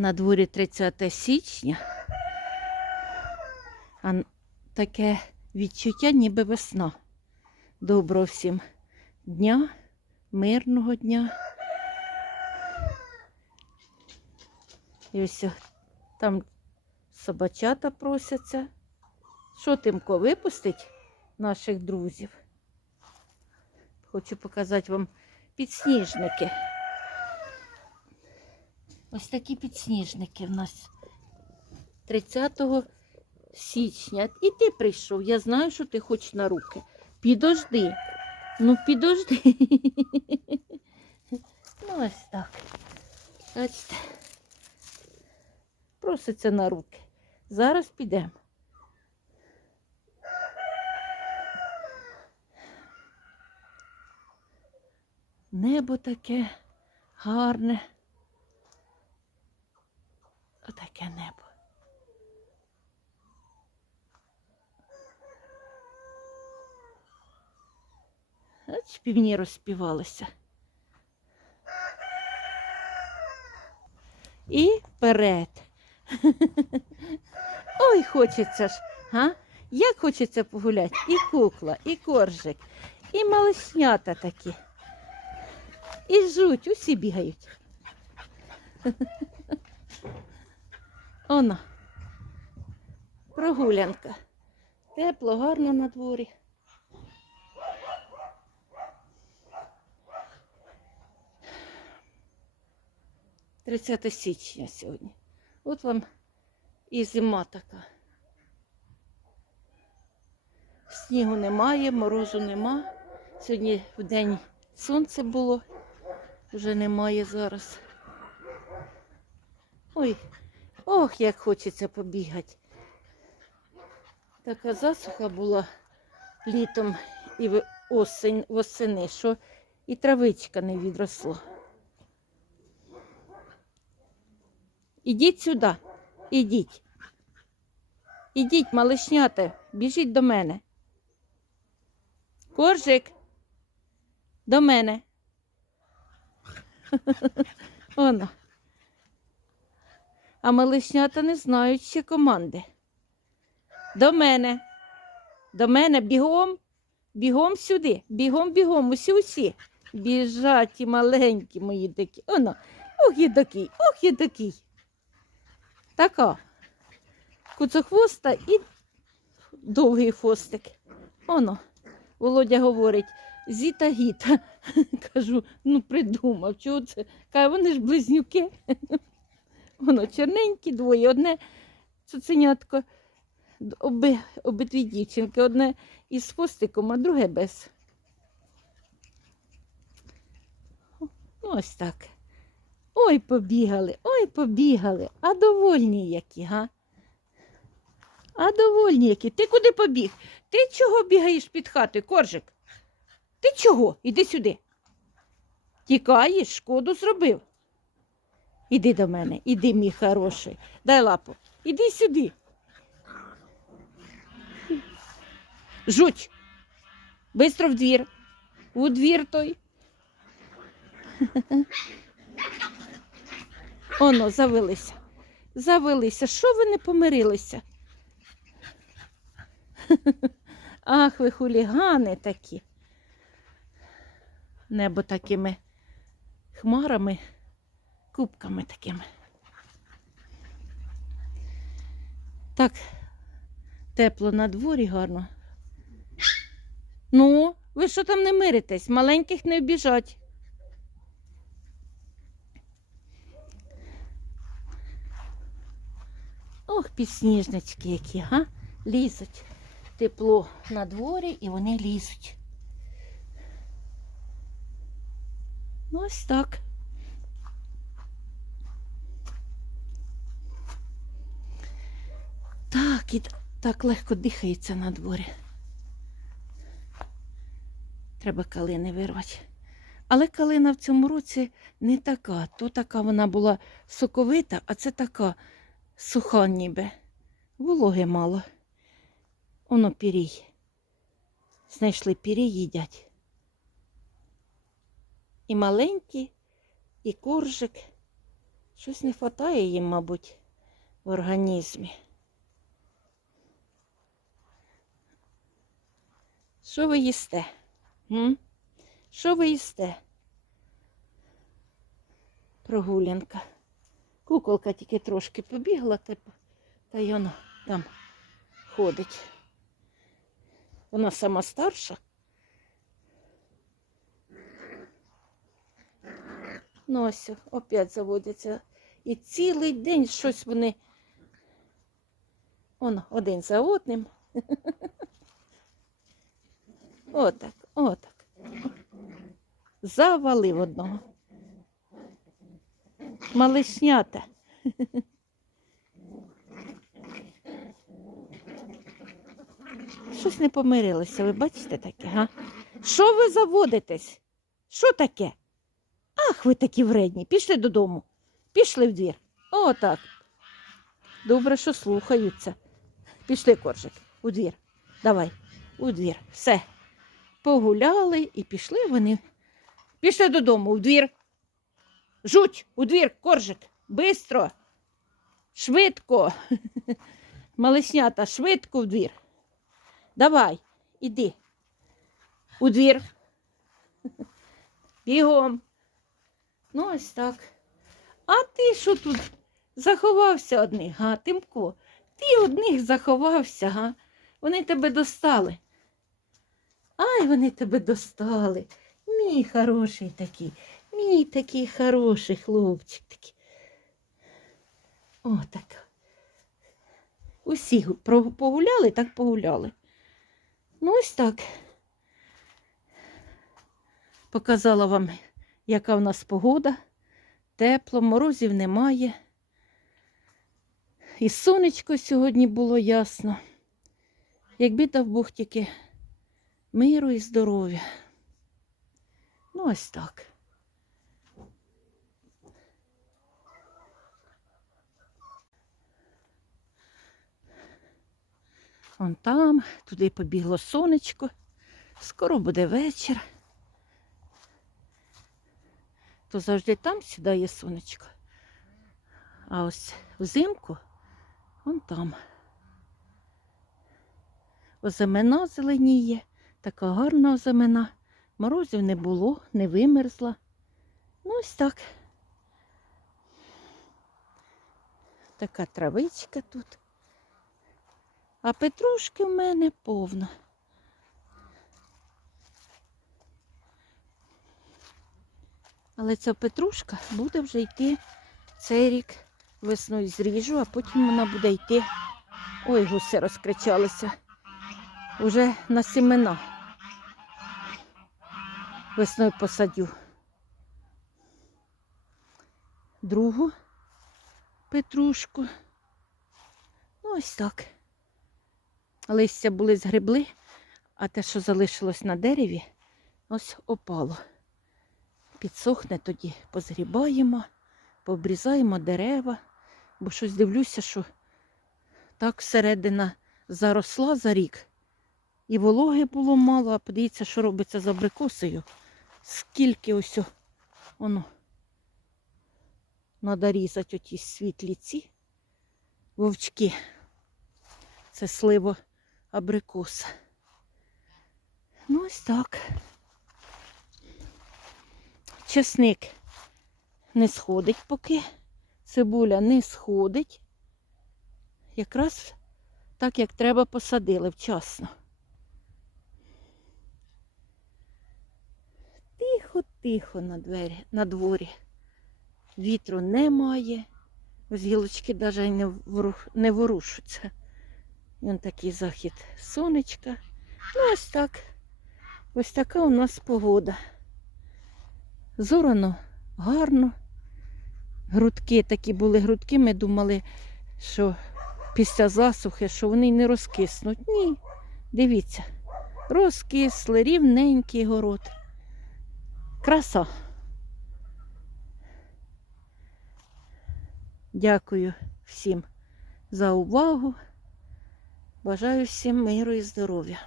На дворі 30 січня. А таке відчуття, ніби весна. Доброго всім дня, мирного дня. І ось там собачата просяться. Що Тимко випустить наших друзів? Хочу показати вам підсніжники. Ось такі підсніжники в нас 30 січня. І ти прийшов. Я знаю, що ти хочеш на руки. Підожди. Ну, підожди. Ну, ось так. Бачите. Проситься на руки. Зараз підемо. Небо таке гарне. Отаке небо. От півні розспівалися. І вперед. Ой, хочеться ж, га? Як хочеться погуляти? І кукла, і коржик, і малишнята такі. І жуть, усі бігають. Оно. Прогулянка. Тепло, гарно на дворі. Тридцяте січня сьогодні. От вам і зима така. Снігу немає, морозу нема. Сьогодні в день сонце було, вже немає зараз. Ой, ох, як хочеться побігати. Така засуха була літом і осень, восени, що і травичка не відросла. Ідіть сюди, ідіть. Ідіть, малишнята, біжіть до мене. Коржик, до мене. Оно. А малишнята не знають ще команди. До мене. До мене бігом, бігом сюди, бігом, бігом, усі, усі. Біжать і маленькі мої такі. Оно, ох і такий, ох і такий. Така. Куцохвоста і довгий хвостик. Оно. Володя говорить, зіта гіта. Кажу, ну придумав, чого це? Каже, вони ж близнюки. Воно чорненькі двоє, одне цуценятко, оби, обидві дівчинки, одне із хвостиком, а друге без. Ну, ось так. Ой, побігали, ой, побігали. А довольні які, га? А довольні які. Ти куди побіг? Ти чого бігаєш під хатою, коржик? Ти чого? Іди сюди. Тікаєш, шкоду зробив. Іди до мене, іди, мій хороший. Дай лапу. Іди сюди. Жуть. Бистро в двір. У двір той. Оно, завелися. Завелися. Що ви не помирилися? Ах, ви хулігани такі. Небо такими хмарами, кубками такими. Так, тепло на дворі гарно. Ну, ви що там не миритесь? Маленьких не обіжать. Ох, підсніжнички які, га? Лізуть. Тепло на дворі і вони лізуть. Ну, ось так. Так, так легко дихається на дворі. Треба калини вирвати. Але калина в цьому році не така. То така вона була соковита, а це така суха ніби. Вологи мало. Воно пірій. Знайшли пірій їдять. І маленькі, і коржик. Щось не вистачає їм, мабуть, в організмі. Що ви їсте? М? Що ви їсте? Прогулянка. Куколка тільки трошки побігла, та й вона там ходить. Вона сама старша. Ну ось, опять заводяться. І цілий день щось вони. Он один за одним. Отак, отак. Завалив одного. Малишнята. Щось не помирилися, ви бачите таке, га? Що ви заводитесь? Що таке? Ах, ви такі вредні. Пішли додому. Пішли в двір. Отак. Добре, що слухаються. Пішли, коржик, у двір. Давай, у двір. Все. Погуляли і пішли вони. Пішли додому, у двір. Жуть, у двір, коржик. Бистро. Швидко. Малиснята, швидко в двір. Давай, іди. У двір. Бігом. Ну, ось так. А ти що тут заховався одних, га, Тимко? Ти одних заховався, га? Вони тебе достали. Ай, вони тебе достали. Мій хороший такий, мій такий хороший хлопчик такий. О, так. Усі погуляли, так погуляли. Ну, ось так. Показала вам, яка в нас погода. Тепло, морозів немає. І сонечко сьогодні було ясно. Якби дав Бог тільки миру і здоров'я. Ну, ось так. Вон там, туди побігло сонечко. Скоро буде вечір. То завжди там сідає сонечко. А ось взимку вон там. Озимена зеленіє, така гарна озимена. Морозів не було, не вимерзла. Ну, ось так. Така травичка тут. А петрушки в мене повно. Але ця петрушка буде вже йти цей рік весною зріжу, а потім вона буде йти. Ой, гуси розкричалися. Уже на семена. Весною посадю. Другу петрушку. Ну, ось так. Листя були згребли, а те, що залишилось на дереві, ось опало. Підсохне тоді, позгрібаємо, пообрізаємо дерева, бо щось дивлюся, що так середина заросла за рік. І вологи було мало, а подивіться, що робиться з абрикосою. Скільки ось воно. Надо різати оті світлі ці вовчки. Це сливо абрикоса. Ну, ось так. Чесник не сходить поки. Цибуля не сходить. Якраз так, як треба, посадили вчасно. Тихо-тихо на, двері, на дворі. Вітру немає. Ось гілочки навіть не, ворух, не ворушаться. Вон такий захід сонечка. Ну, ось так. Ось така у нас погода. Зорано гарно. Грудки такі були грудки. Ми думали, що після засухи, що вони не розкиснуть. Ні, дивіться, розкисли, рівненький город. Краса. Дякую всім за увагу. Бажаю всім миру і здоров'я.